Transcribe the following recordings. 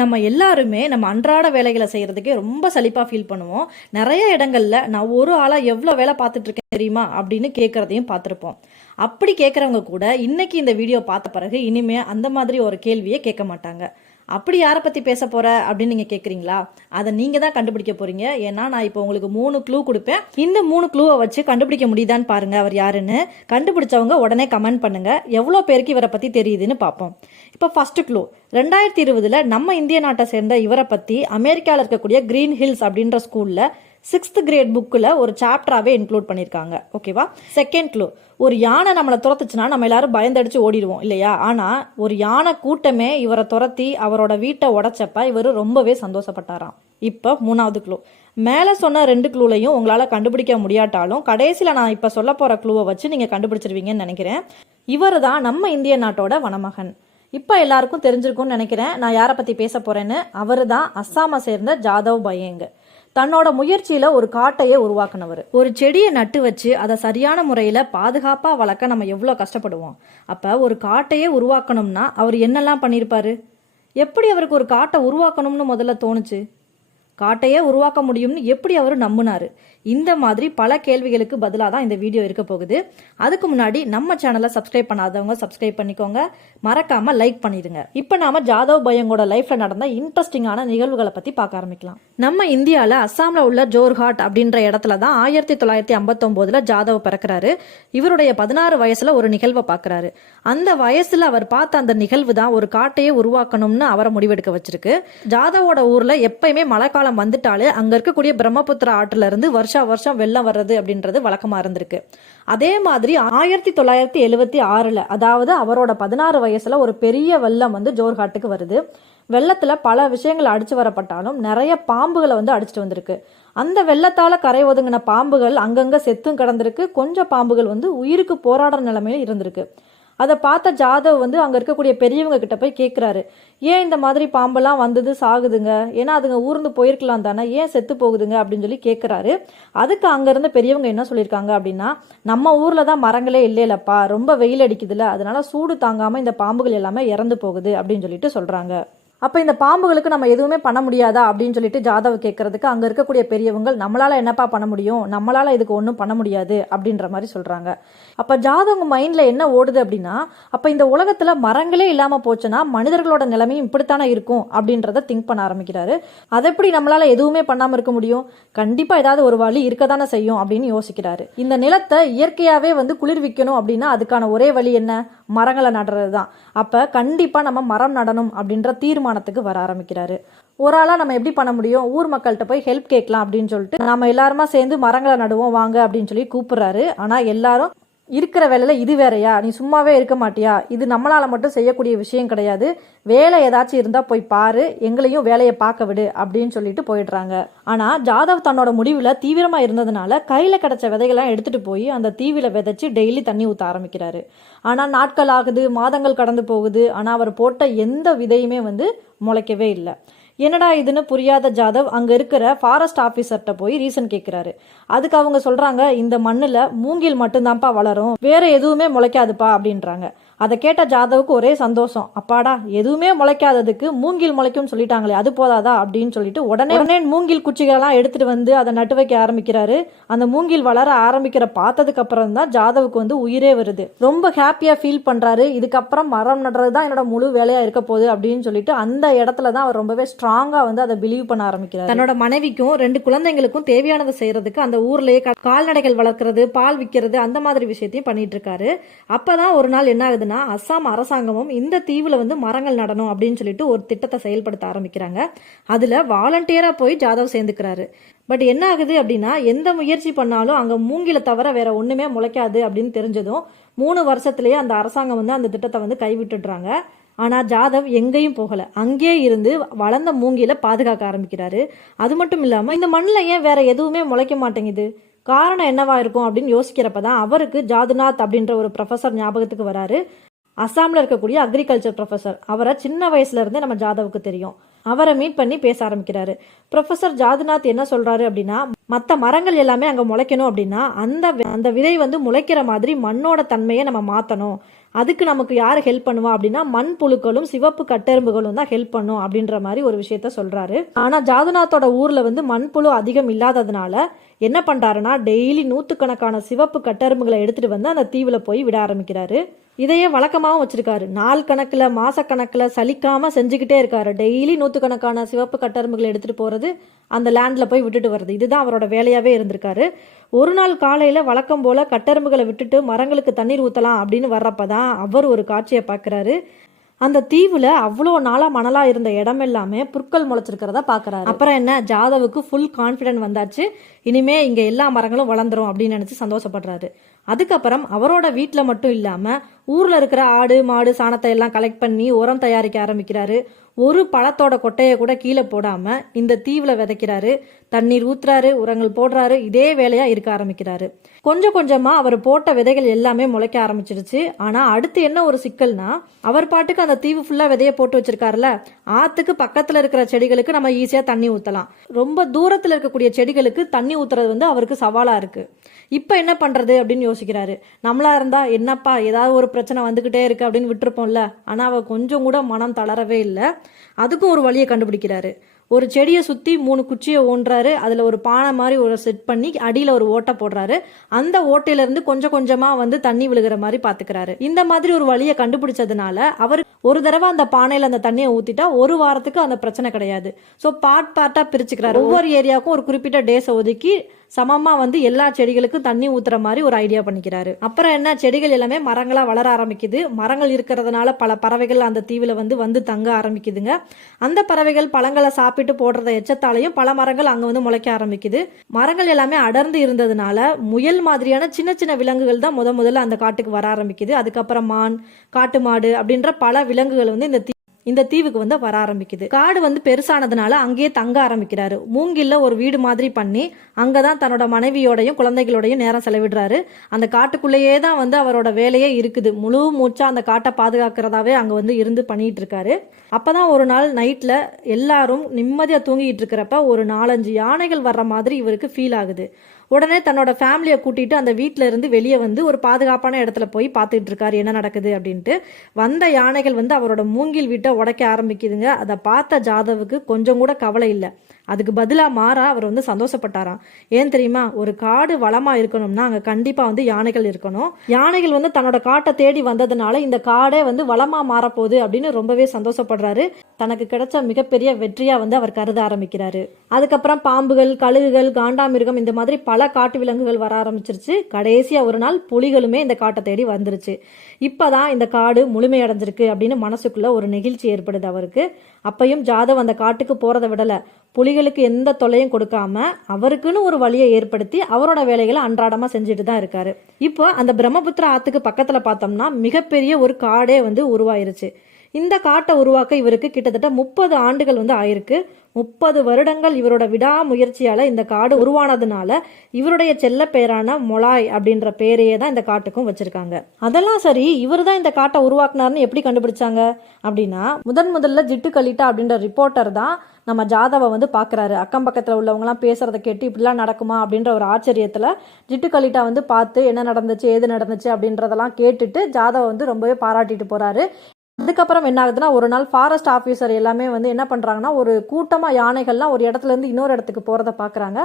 நம்ம எல்லாருமே நம்ம அன்றாட வேலைகளை செய்கிறதுக்கே ரொம்ப சலிப்பாக ஃபீல் பண்ணுவோம். நிறைய இடங்கள்ல நான் ஒரு ஆளாக எவ்வளோ வேலை பார்த்துட்ருக்கேன் தெரியுமா? அப்படின்னு கேட்குறதையும் பார்த்துருப்போம். அப்படி கேட்குறவங்க கூட இன்னைக்கு இந்த வீடியோ பார்த்த பிறகு இனிமே அந்த மாதிரி ஒரு கேள்வியே கேட்க மாட்டாங்க. அப்படி யாரை பற்றி பேச போகிற அப்படின்னு நீங்கள் கேட்குறீங்களா அதை நீங்கள் தான் கண்டுபிடிக்க போகிறீங்க ஏன்னா நான் இப்போ உங்களுக்கு மூணு க்ளூ கொடுப்பேன். இந்த மூணு க்ளூவை வச்சு கண்டுபிடிக்க முடியுதான்னு பாருங்கள் அவர் யாருன்னு. கண்டுபிடிச்சவங்க உடனே கமெண்ட் பண்ணுங்கள் எவ்வளோ பேருக்கு இவரை பற்றி தெரியுதுன்னு பார்ப்போம். இப்போ ஃபர்ஸ்ட் க்ளூ ரெண்டாயிரத்தி இருபதில் நம்ம இந்திய நாட்டை சேர்ந்த இவரை பற்றி அமெரிக்காவில் இருக்கக்கூடிய கிரீன் ஹில்ஸ் அப்படின்ற ஸ்கூலில் சிக்ஸ்த் கிரேட் புக்கில் ஒரு சாப்டராகவே இன்க்ளூட் பண்ணியிருக்காங்க ஓகேவா செகண்ட் க்ளூ ஒரு யானை நம்மளை துரத்துச்சுன்னா நம்ம எல்லாரும் பயந்தடிச்சு ஓடிடுவோம் இல்லையா? ஆனால் ஒரு யானை கூட்டமே இவரை துரத்தி அவரோட வீட்டை உடச்சப்ப இவர் ரொம்பவே சந்தோஷப்பட்டாராம். இப்போ மூணாவது க்ளூ மேலே சொன்ன ரெண்டு க்ளூலையும் உங்களால் கண்டுபிடிக்க முடியாட்டாலும் கடைசியில் நான் இப்போ சொல்ல போகிற க்ளூவை வச்சு நீங்கள் கண்டுபிடிச்சிருவீங்கன்னு நினைக்கிறேன். இவர் தான் நம்ம இந்திய நாட்டோட வனமகன். இப்போ எல்லாருக்கும் தெரிஞ்சிருக்கும்னு நினைக்கிறேன். நான் யாரை பற்றி பேச போகிறேன்னு அவர் தான் அஸ்ஸாமை சேர்ந்த ஜாதவ் பயேங்கு. தன்னோட முயற்சியில ஒரு காட்டையே உருவாக்குனவர். ஒரு செடியை நட்டு வச்சு அதை சரியான முறையில பாதுகாப்பா வளர்க்க நம்ம எவ்வளோ கஷ்டப்படுவோம்? அப்ப ஒரு காட்டையே உருவாக்கணும்னா அவர் என்னெல்லாம் பண்ணியிருப்பாரு எப்படி அவருக்கு ஒரு காட்டை உருவாக்கணும்னு முதல்ல தோணுச்சு? காட்டையே உருவாக்க முடியும்னு எப்படி அவர் நம்பினார்? இந்த மாதிரி பல கேள்விகளுக்கு பதிலாக தான் இந்த வீடியோ இருக்க போகுது. அதுக்கு முன்னாடி நம்ம சேனலை சப்ஸ்கிரைப் பண்ணாதவங்க சப்ஸ்கிரைப் பண்ணிக்கோங்க. மறக்காமல் லைக் பண்ணிடுங்க. இப்போ நாம ஜாதவ் பயங்கோட லைஃப்பில் நடந்த இன்ட்ரெஸ்டிங்கான நிகழ்வுகளை பற்றி பார்க்க ஆரம்பிக்கலாம். நம்ம இந்தியாவில் அஸ்ஸாமில் உள்ள ஜோர்ஹாட் அப்படின்ற இடத்துல தான் ஆயிரத்தி தொள்ளாயிரத்தி ஐம்பத்தொம்போதில் ஜாதவ் பிறக்கிறாரு. இவருடைய பதினாறு வயசில் ஒரு நிகழ்வை பார்க்குறாரு. அந்த வயசில் அவர் பார்த்த அந்த நிகழ்வு தான் ஒரு காட்டையே உருவாக்கணும்னு அவரை முடிவெடுக்க வச்சிருக்கு. ஜாதவோட ஊரில் எப்பயுமே மழைக்கால மழைக்காலம் வந்துட்டாலே அங்க இருக்கக்கூடிய பிரம்மபுத்திரா ஆற்றுல இருந்து வருஷா வருஷம் வெள்ளம் வர்றது அப்படின்றது வழக்கமா இருந்திருக்கு. அதே மாதிரி ஆயிரத்தி தொள்ளாயிரத்தி எழுவத்தி ஆறுல அதாவது அவரோட பதினாறு வயசுல ஒரு பெரிய வெள்ளம் வந்து ஜோர்ஹாட்டுக்கு வருது. வெள்ளத்துல பல விஷயங்கள் அடிச்சு வரப்பட்டாலும் நிறைய பாம்புகளை வந்து அடிச்சுட்டு வந்திருக்கு. அந்த வெள்ளத்தால கரை ஒதுங்கின பாம்புகள் அங்கங்க செத்தும் கிடந்திருக்கு. கொஞ்சம் பாம்புகள் வந்து உயிருக்கு போராடுற நிலைமையில இருந்திருக்கு. அதை பார்த்த ஜாதவ் வந்து அங்கே இருக்கக்கூடிய பெரியவங்க கிட்ட போய் கேட்குறாரு ஏன் இந்த மாதிரி பாம்பெல்லாம் வந்தது சாகுதுங்க? ஏன்னா அதுங்க ஊர்ந்து போயிருக்கலாம் தானே? ஏன் செத்து போகுதுங்க? அப்படின்னு சொல்லி கேட்குறாரு அதுக்கு அங்கே இருந்த பெரியவங்க என்ன சொல்லியிருக்காங்க அப்படின்னா நம்ம ஊரில் தான் மரங்களே இல்லைலப்பா ரொம்ப வெயில் அடிக்குதுல்ல அதனால சூடு தாங்காமல் இந்த பாம்புகள் எல்லாமே இறந்து போகுது. அப்படின்னு சொல்லிட்டு சொல்கிறாங்க அப்போ இந்த பாம்புகளுக்கு நம்ம எதுவுமே பண்ண முடியாதா அப்படின்னு சொல்லிட்டு ஜாதவ் கேட்கறதுக்கு அங்கே இருக்கக்கூடிய பெரியவங்க நம்மளால் என்னப்பா பண்ண முடியும்? நம்மளால் இதுக்கு ஒன்றும் பண்ண முடியாது அப்படின்ற மாதிரி சொல்கிறாங்க அப்போ ஜாதவங்க மைண்டில் என்ன ஓடுது அப்படின்னா அப்போ இந்த உலகத்தில் மரங்களே இல்லாமல் போச்சுன்னா மனிதர்களோட நிலைமையும் இப்படித்தானே இருக்கும் அப்படின்றத திங்க் பண்ண ஆரம்பிக்கிறாரு. அதை எப்படி நம்மளால் எதுவுமே பண்ணாமல் இருக்க முடியும்? கண்டிப்பாக ஏதாவது ஒரு வழி இருக்க தானே செய்யும் அப்படின்னு யோசிக்கிறாரு. இந்த நிலத்தை இயற்கையாகவே வந்து குளிர்விக்கணும் அப்படின்னா அதுக்கான ஒரே வழி என்ன? மரங்களை நடுறது தான் அப்போ கண்டிப்பாக நம்ம மரம் நடணும் அப்படின்ற தீர்மானத்துக்கு வர ஆரம்பிக்கிறாரு. ஒரு ஆளா நம்ம எப்படி பண்ண முடியும்? ஊர் மக்கள்கிட்ட போய் ஹெல்ப் கேட்கலாம் அப்படின்னு சொல்லிட்டு நம்ம எல்லாருமா சேர்ந்து மரங்களை நடுவோம் வாங்க அப்படின்னு சொல்லி கூப்பிடுறாரு. ஆனா எல்லாரும் இருக்கிற வேலையில் இது வேறயா? நீ சும்மாவே இருக்க மாட்டியா? இது நம்மளால் மட்டும் செய்யக்கூடிய விஷயம் கிடையாது. வேலை ஏதாச்சும் இருந்தால் போய் பாரு. எங்களையும் வேலையை பார்க்க விடு அப்படின்னு சொல்லிட்டு போயிடுறாங்க. ஆனால் ஜாதவ் தன்னோட முடிவில் தீவிரமாக இருந்ததுனால கையில் கிடச்ச விதைகள்லாம் எடுத்துகிட்டு போய் அந்த தீவில விதைச்சி டெய்லி தண்ணி ஊற்ற ஆரம்பிக்கிறாரு. ஆனால் நாட்கள் ஆகுது மாதங்கள் கடந்து போகுது. ஆனால் அவர் போட்ட எந்த விதையுமே வந்து முளைக்கவே இல்லை. என்னடா இதுன்னு புரியாத ஜாதவ் அங்க இருக்கிற ஃபாரஸ்ட் ஆபீசர்கிட்ட போய் ரீசன் கேட்கிறாரு அதுக்கு அவங்க சொல்றாங்க இந்த மண்ணுல மூங்கில் மட்டும்தான்ப்பா வளரும் வேற எதுவுமே முளைக்காதுப்பா அப்படின்றாங்க. அதை கேட்ட ஜாதவுக்கு ஒரே சந்தோஷம். அப்பாடா எதுவுமே முளைக்காததுக்கு மூங்கில் முளைக்கும்னு சொல்லிட்டாங்களே அது போதாதா அப்படின்னு சொல்லிட்டு உடனே உடனே மூங்கில் குச்சிகளெல்லாம் எடுத்துட்டு வந்து அதை நட்டு வைக்க ஆரம்பிக்கிறாரு. அந்த மூங்கில் வளர ஆரம்பிக்கிற பார்த்ததுக்கு அப்புறம் தான் ஜாதவுக்கு வந்து உயிரே வருது. ரொம்ப ஹாப்பியா ஃபீல் பண்றாரு. இதுக்கப்புறம் மரம் நடுறது தான் என்னோட முழு வேலையா இருக்க போகுது அப்படின்னு சொல்லிட்டு அந்த இடத்துல தான் அவர் ரொம்பவே ஸ்ட்ராங்கா வந்து அதை பிலீவ் பண்ண ஆரம்பிக்கிறார். தன்னோட மனைவிக்கும் ரெண்டு குழந்தைங்களுக்கும் தேவையானதை செய்யறதுக்கு அந்த ஊர்லயே கால்நடைகள் வளர்க்கறது பால் விற்கிறது அந்த மாதிரி விஷயத்தையும் பண்ணிட்டு இருக்காரு. அப்பதான் ஒரு நாள் என்ன நடந்ததுன்னா அஸ்ஸாம் அரசாங்கமும் இந்த தீவில் வந்து மரங்கள் நடணும் அப்படின்னு சொல்லிட்டு ஒரு திட்டத்தை செயல்படுத்த ஆரம்பிக்கிறாங்க. அதில் வாலண்டியராக போய் ஜாதவ் சேர்ந்துக்கிறாரு. பட் என்ன ஆகுது அப்படின்னா எந்த முயற்சி பண்ணாலும் அங்கே மூங்கில தவிர வேற ஒன்றுமே முளைக்காது அப்படின்னு தெரிஞ்சதும் மூணு வருஷத்துலேயே அந்த அரசாங்கம் வந்து அந்த திட்டத்தை வந்து கைவிட்டுடுறாங்க. ஆனால் ஜாதவ் எங்கேயும் போகலை. அங்கேயே இருந்து வளர்ந்த மூங்கில பாதுகாக்க ஆரம்பிக்கிறாரு. அது மட்டும் இல்லாமல் இந்த மண்ணில் ஏன் வேற எதுவுமே முளைக்க மாட்டேங்குது? காரணம் என்னவா இருக்கும் அப்படின்னு யோசிக்கிறப்ப தான் அவருக்கு ஜாதுநாத் அப்படின்ற ஒரு ப்ரொஃபசர் ஞாபகத்துக்கு வராரு. அஸ்ஸாமில் இருக்கக்கூடிய அக்ரிகல்ச்சர் ப்ரொஃபசர் அவரை சின்ன வயசுல இருந்தே நம்ம ஜாதவுக்கு தெரியும். அவரை மீட் பண்ணி பேச ஆரம்பிக்கிறாரு. ப்ரொஃபசர் ஜாதுநாத் என்ன சொல்றாரு அப்படின்னா மற்ற மரங்கள் எல்லாமே அங்கே முளைக்கணும் அப்படின்னா அந்த வி- அந்த விதை வந்து முளைக்கிற மாதிரி மண்ணோட தன்மையை நம்ம மாற்றணும் அதுக்கு நமக்கு யார் ஹெல்ப் பண்ணுவா அப்படின்னா மண் புழுக்களும் சிவப்பு கட்டெரும்புகளும் தான் ஹெல்ப் பண்ணும் அப்படின்ற மாதிரி ஒரு விஷயத்த சொல்றாரு. ஆனா ஜாதுநாத்தோட ஊர்ல வந்து மண்புழு அதிகம் இல்லாததுனால என்ன பண்றாருன்னா டெய்லி நூற்றுக்கணக்கான சிவப்பு கட்டெரும்புகளை எடுத்துட்டு வந்து அந்த தீவுல போய் விட ஆரம்பிக்கிறாரு. இதையே வழக்கமாகவும் வச்சிருக்காரு. நாள் கணக்கில் மாசக்கணக்கில் சலிக்காமல் செஞ்சுக்கிட்டே இருக்காரு. டெய்லி நூற்றுக்கணக்கான சிவப்பு கட்டரம்புகளை எடுத்துகிட்டு போகிறது அந்த லேண்டில் போய் விட்டுட்டு வர்றது இதுதான் அவரோட வேலையாகவே இருந்திருக்காரு. ஒரு நாள் காலையில் வழக்கம் போல் கட்டரம்புகளை விட்டுட்டு மரங்களுக்கு தண்ணீர் ஊற்றலாம் அப்படின்னு வர்றப்ப தான் அவர் ஒரு காட்சியை பார்க்குறாரு அந்த தீவுல அவ்வளோ நாளா மணலா இருந்த இடம் எல்லாமே புற்கள் முளைச்சிருக்கிறத பாக்குறாரு. அப்புறம் என்ன? ஜாதவுக்கு ஃபுல் கான்ஃபிடென்ட் வந்தாச்சு. இனிமே இங்க எல்லா மரங்களும் வளர்ந்துரும் அப்படின்னு நினைச்சு சந்தோஷப்படுறாரு. அதுக்கப்புறம் அவரோட வீட்டில் மட்டும் இல்லாமல் ஊரில் இருக்கிற ஆடு மாடு சாணத்தை எல்லாம் கலெக்ட் பண்ணி உரம் தயாரிக்க ஆரம்பிக்கிறாரு. ஒரு பழத்தோட கொட்டையை கூட கீழே போடாமல் இந்த தீவில் விதைக்கிறாரு. தண்ணீர் ஊத்துறாரு உரங்கள் போடுறாரு. இதே வேலையாக இருக்க ஆரம்பிக்கிறாரு. கொஞ்சம் கொஞ்சமாக அவர் போட்ட விதைகள் எல்லாமே முளைக்க ஆரம்பிச்சிருச்சு. ஆனால் அடுத்து என்ன ஒரு சிக்கல்னா அவர் பாட்டுக்கு அந்த தீவு ஃபுல்லாக விதைய போட்டு வச்சிருக்காருல ஆற்றுக்கு பக்கத்தில் இருக்கிற செடிகளுக்கு நம்ம ஈஸியாக தண்ணி ஊற்றலாம் ரொம்ப தூரத்தில் இருக்கக்கூடிய செடிகளுக்கு தண்ணி ஊற்றுறது வந்து அவருக்கு சவாலாக இருக்குது இப்போ என்ன பண்ணுறது அப்படின்னு யோசிக்கிறாரு. நம்மளா இருந்தால் என்னப்பா ஏதாவது ஒரு பிரச்சனை வந்துக்கிட்டே இருக்குது அப்படின்னு விட்டுருப்போம்ல. ஆனால் அவர் கொஞ்சம் கூட மனம் தளரவே இல்லை. அதுக்கும் ஒரு வழியை கண்டுபிடிக்கிறாரு. ஒரு செடியை சுற்றி மூணு குச்சியை ஊன்றாரு. அதில் ஒரு பானை மாதிரி ஒரு செட் பண்ணி அடியில் ஒரு ஓட்டை போடுறாரு. அந்த ஓட்டையிலேருந்து கொஞ்சம் கொஞ்சமாக வந்து தண்ணி விழுகிற மாதிரி பார்த்துக்கிறாரு இந்த மாதிரி ஒரு வழியை கண்டுபிடிச்சதுனால அவர் ஒரு தடவை அந்த பானையில் அந்த தண்ணியை ஊற்றிட்டா ஒரு வாரத்துக்கு அந்த பிரச்சனை கிடையாது. ஸோ பார்ட் பார்ட்டாக பிரிச்சுக்கிறாரு. ஒவ்வொரு ஏரியாவுக்கும் ஒரு குறிப்பிட்ட டேஸை ஒதுக்கி சமமாக வந்து எல்லா செடிகளுக்கும் தண்ணி ஊற்றுற மாதிரி ஒரு ஐடியா பண்ணிக்கிறாரு. அப்புறம் என்ன? செடிகள் எல்லாமே மரங்களாக வளர ஆரம்பிக்குது. மரங்கள் இருக்கிறதுனால பல பறவைகள் அந்த தீவில் வந்து வந்து தங்க ஆரம்பிக்குதுங்க. அந்த பறவைகள் பழங்களை சாப்பிட்டு போடுறத எச்சத்தாலையும் பல மரங்கள் அங்கே வந்து முளைக்க ஆரம்பிக்குது. மரங்கள் எல்லாமே அடர்ந்து இருந்ததுனால முயல் மாதிரியான சின்ன சின்ன விலங்குகள் தான் முத முதல்ல அந்த காட்டுக்கு வர ஆரம்பிக்குது. அதுக்கப்புறம் மான் காட்டு மாடு அப்படின்ற பல விலங்குகள் வந்து இந்த இந்த தீவுக்கு வந்து வர ஆரம்பிக்குது. காடு வந்து பெருசானதுனால அங்கேயே தங்க ஆரம்பிக்கிறாரு. மூங்கில்ல ஒரு வீடு மாதிரி பண்ணி அங்கதான் தன்னோட மனைவியோடையும் குழந்தைகளோடையும் நேரம் செலவிடுறாரு. அந்த காட்டுக்குள்ளேயே தான் வந்து அவரோட வேலையே இருக்குது. முழு மூச்சா அந்த காட்டை பாதுகாக்கிறதாவே அங்க வந்து இருந்து பண்ணிட்டு இருக்காரு அப்பதான் ஒரு நாள் நைட்ல எல்லாரும் நிம்மதியா தூங்கிட்டு இருக்கிறப்ப ஒரு நாலஞ்சு யானைகள் வர்ற மாதிரி இவருக்கு ஃபீல் ஆகுது. உடனே தன்னோட ஃபேமிலியை கூட்டிட்டு அந்த வீட்டில இருந்து வெளியே வந்து ஒரு பாதுகாப்பான இடத்துல போய் பார்த்துட்டு இருக்காரு. என்ன நடக்குது அப்படின்ட்டு வந்த யானைகள் வந்து அவரோட மூங்கில் வீட்டை உடைக்க ஆரம்பிக்குதுங்க. அதை பார்த்த ஜாதவுக்கு கொஞ்சம் கூட கவலை இல்லை. அதுக்கு பதிலாக மாறா அவர் வந்து சந்தோஷப்பட்டாராம். ஏன் தெரியுமா? ஒரு காடு வளமாக இருக்கணும்னா அங்கே கண்டிப்பாக வந்து யானைகள் இருக்கணும். யானைகள் வந்து தன்னோட காட்டை தேடி வந்ததுனால இந்த காடே வந்து வளமாக மாறப்போகுது அப்படின்னு ரொம்பவே சந்தோஷப்படுறாரு. தனக்கு கிடைச்ச மிகப்பெரிய வெற்றியாக வந்து அவர் கருத ஆரம்பிக்கிறாரு. அதுக்கப்புறம் பாம்புகள் கழுகுகள் காண்டாமிருகம் இந்த மாதிரி பல காட்டு விலங்குகள் வர ஆரம்பிச்சிருச்சு. கடைசியாக ஒரு நாள் புலிகளுமே இந்த காட்டை தேடி வந்துருச்சு. இப்போதான் இந்த காடு முழுமையடைஞ்சிருக்கு அப்படின்னு மனசுக்குள்ள ஒரு நெகிழ்ச்சி ஏற்படுது அவருக்கு. அப்பையும் ஜாதவ் அந்த காட்டுக்கு போறதை விடல. புலிகளுக்கு எந்த தொல்லையும் கொடுக்காம அவருக்குன்னு ஒரு வழியை ஏற்படுத்தி அவரோட வேலைகளை அன்றாடமா செஞ்சுட்டு தான் இருக்காரு. இப்போ அந்த பிரம்மபுத்திரா ஆத்துக்கு பக்கத்துல பார்த்தோம்னா மிகப்பெரிய ஒரு காடே வந்து உருவாயிருச்சு. இந்த காட்டை உருவாக்க இவருக்கு கிட்டத்தட்ட முப்பது ஆண்டுகள் வந்து ஆயிருக்கு. முப்பது வருடங்கள் இவரோட விடாமுயற்சியால இந்த காடு உருவானதுனால இவருடைய செல்ல பெயரான மொலாய் அப்படின்ற பேரையே தான் இந்த காட்டுக்கும் வச்சிருக்காங்க. அதெல்லாம் சரி இவர் தான் இந்த காட்டை உருவாக்குனார்னு எப்படி கண்டுபிடிச்சாங்க? அப்படின்னா முதன் முதல்ல ஜிட்டு கலிட்டா அப்படின்ற ரிப்போர்ட்டர் தான் நம்ம ஜாதவை வந்து பார்க்குறாரு அக்கம் பக்கத்தில் உள்ளவங்கலாம் பேசுகிறத கேட்டு இப்படிலாம் நடக்குமா அப்படின்ற ஒரு ஆச்சரியத்தில் ஜிட்டு கலிட்டா வந்து பார்த்து என்ன நடந்துச்சு ஏது நடந்துச்சு அப்படின்றதெல்லாம் கேட்டுட்டு ஜாதவை வந்து ரொம்பவே பாராட்டிட்டு போகிறாரு அதுக்கப்புறம் என்ன ஆகுதுன்னா ஒரு நாள் ஃபாரஸ்ட் ஆஃபீஸர் எல்லாமே வந்து என்ன பண்ணுறாங்கன்னா ஒரு கூட்டமாக யானைகள்லாம் ஒரு இடத்துல இருந்து இன்னொரு இடத்துக்கு போகிறத பார்க்குறாங்க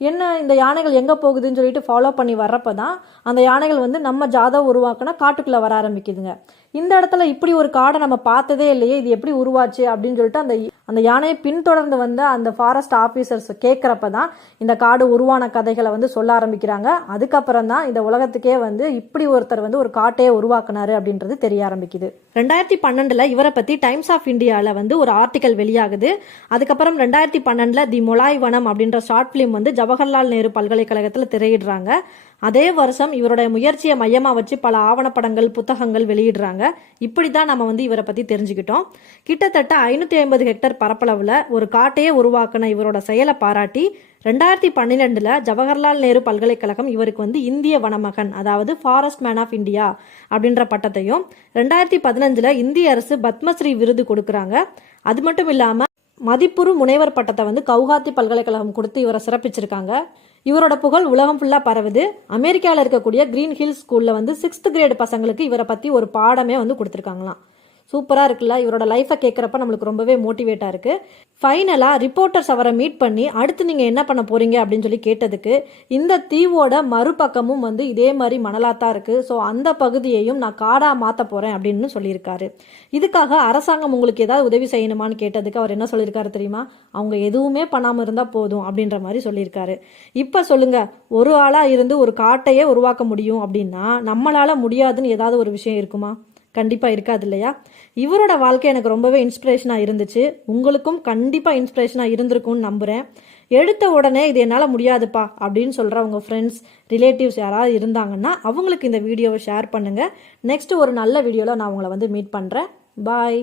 என்ன இந்த யானைகள் எங்கே போகுதுன்னு சொல்லிட்டு ஃபாலோ பண்ணி வர்றப்ப தான் அந்த யானைகள் வந்து நம்ம ஜாதவ் உருவாக்குனா காட்டுக்குள்ளே வர ஆரம்பிக்குதுங்க. இந்த இடத்துல இப்படி ஒரு காடை நம்ம பார்த்ததே இல்லையே இது எப்படி உருவாச்சு அப்படின்னு சொல்லிட்டு அந்த அந்த யானையை பின்தொடர்ந்து வந்து அந்த ஃபாரஸ்ட் ஆஃபீஸர்ஸ் கேட்குறப்ப தான் இந்த காடு உருவான கதைகளை வந்து சொல்ல ஆரம்பிக்கிறாங்க. அதுக்கப்புறம் தான் இந்த உலகத்துக்கே வந்து இப்படி ஒருத்தர் வந்து ஒரு காட்டையே உருவாக்குனாரு அப்படின்றது தெரிய ஆரம்பிக்குது. ரெண்டாயிரத்தி பன்னெண்டில் இவரை பற்றி டைம்ஸ் ஆஃப் இந்தியாவில் வந்து ஒரு ஆர்டிக்கல் வெளியாகுது. அதுக்கப்புறம் ரெண்டாயிரத்தி பன்னெண்டில் தி மொலாய் வனம் அப்படின்ற ஷார்ட் ஃபிலிம் வந்து ஜவஹர்லால் நேரு பல்கலைக்கழகத்தில் திரையிடுறாங்க. அதே வருஷம் இவருடைய முயற்சியை மையமாக வச்சு பல ஆவணப்படங்கள் புத்தகங்கள் வெளியிடுறாங்க. இப்படி தான் நம்ம வந்து இவரை பற்றி தெரிஞ்சுக்கிட்டோம். கிட்டத்தட்ட ஐநூற்றி ஐம்பது ஹெக்டர் பரப்பளவில் ஒரு காட்டையே உருவாக்கின இவரோட செயலை பாராட்டி ரெண்டாயிரத்தி பன்னிரெண்டில் ஜவஹர்லால் நேரு பல்கலைக்கழகம் இவருக்கு வந்து இந்திய வனமகன் அதாவது ஃபாரஸ்ட் மேன் ஆஃப் இந்தியா அப்படின்ற பட்டத்தையும் ரெண்டாயிரத்தி பதினஞ்சில் இந்திய அரசு பத்மஸ்ரீ விருது கொடுக்குறாங்க. அது மட்டும் இல்லாமல் மதிப்புறு முனைவர் பட்டத்தை வந்து கவுகாத்தி பல்கலைக்கழகம் கொடுத்து இவரை சிறப்பிச்சிருக்காங்க. இவரோட புகழ் உலகம் ஃபுல்லாக பரவுது. அமெரிக்காவில் இருக்கக்கூடிய கிரீன் ஹில்ஸ் ஸ்கூலில் வந்து சிக்ஸ்த் கிரேட் பசங்களுக்கு இவரை பற்றி ஒரு பாடமே வந்து கொடுத்துருக்காங்களாம். சூப்பராக இருக்குல்ல? இவரோட லைஃப்பை கேட்குறப்ப நம்மளுக்கு ரொம்பவே மோட்டிவேட்டாக இருக்குது ஃபைனலாக ரிப்போர்ட்டர்ஸ் அவரை மீட் பண்ணி அடுத்து நீங்கள் என்ன பண்ண போகிறீங்க அப்படின்னு சொல்லி கேட்டதுக்கு இந்த தீவோட மறுபக்கமும் வந்து இதே மாதிரி மணலாக தான் இருக்குது ஸோ அந்த பகுதியையும் நான் காடாக மாற்ற போகிறேன் அப்படின்னு சொல்லியிருக்காரு. இதுக்காக அரசாங்கம் உங்களுக்கு ஏதாவது உதவி செய்யணுமான்னு கேட்டதுக்கு அவர் என்ன சொல்லியிருக்காரு தெரியுமா? அவங்க எதுவுமே பண்ணாமல் இருந்தால் போதும் அப்படின்ற மாதிரி சொல்லியிருக்காரு. இப்போ சொல்லுங்கள் ஒரு ஆளாக இருந்து ஒரு காட்டையே உருவாக்க முடியும் அப்படின்னா நம்மளால் முடியாதுன்னு ஏதாவது ஒரு விஷயம் இருக்குமா? கண்டிப்பாக இருக்காது இல்லையா? இவரோட வாழ்க்கை எனக்கு ரொம்பவே இன்ஸ்பிரேஷனாக இருந்துச்சு. உங்களுக்கும் கண்டிப்பாக இன்ஸ்பிரேஷனாக இருந்திருக்கும்னு நம்புகிறேன் எடுத்த உடனே இது என்னால் முடியாதுப்பா அப்படின்னு சொல்கிற உங்கள் ஃப்ரெண்ட்ஸ் ரிலேட்டிவ்ஸ் யாராவது இருந்தாங்கன்னா அவங்களுக்கு இந்த வீடியோவை ஷேர் பண்ணுங்கள் நெக்ஸ்ட் ஒரு நல்ல வீடியோவில் நான் உங்களை வந்து மீட் பண்ணுறேன் பாய்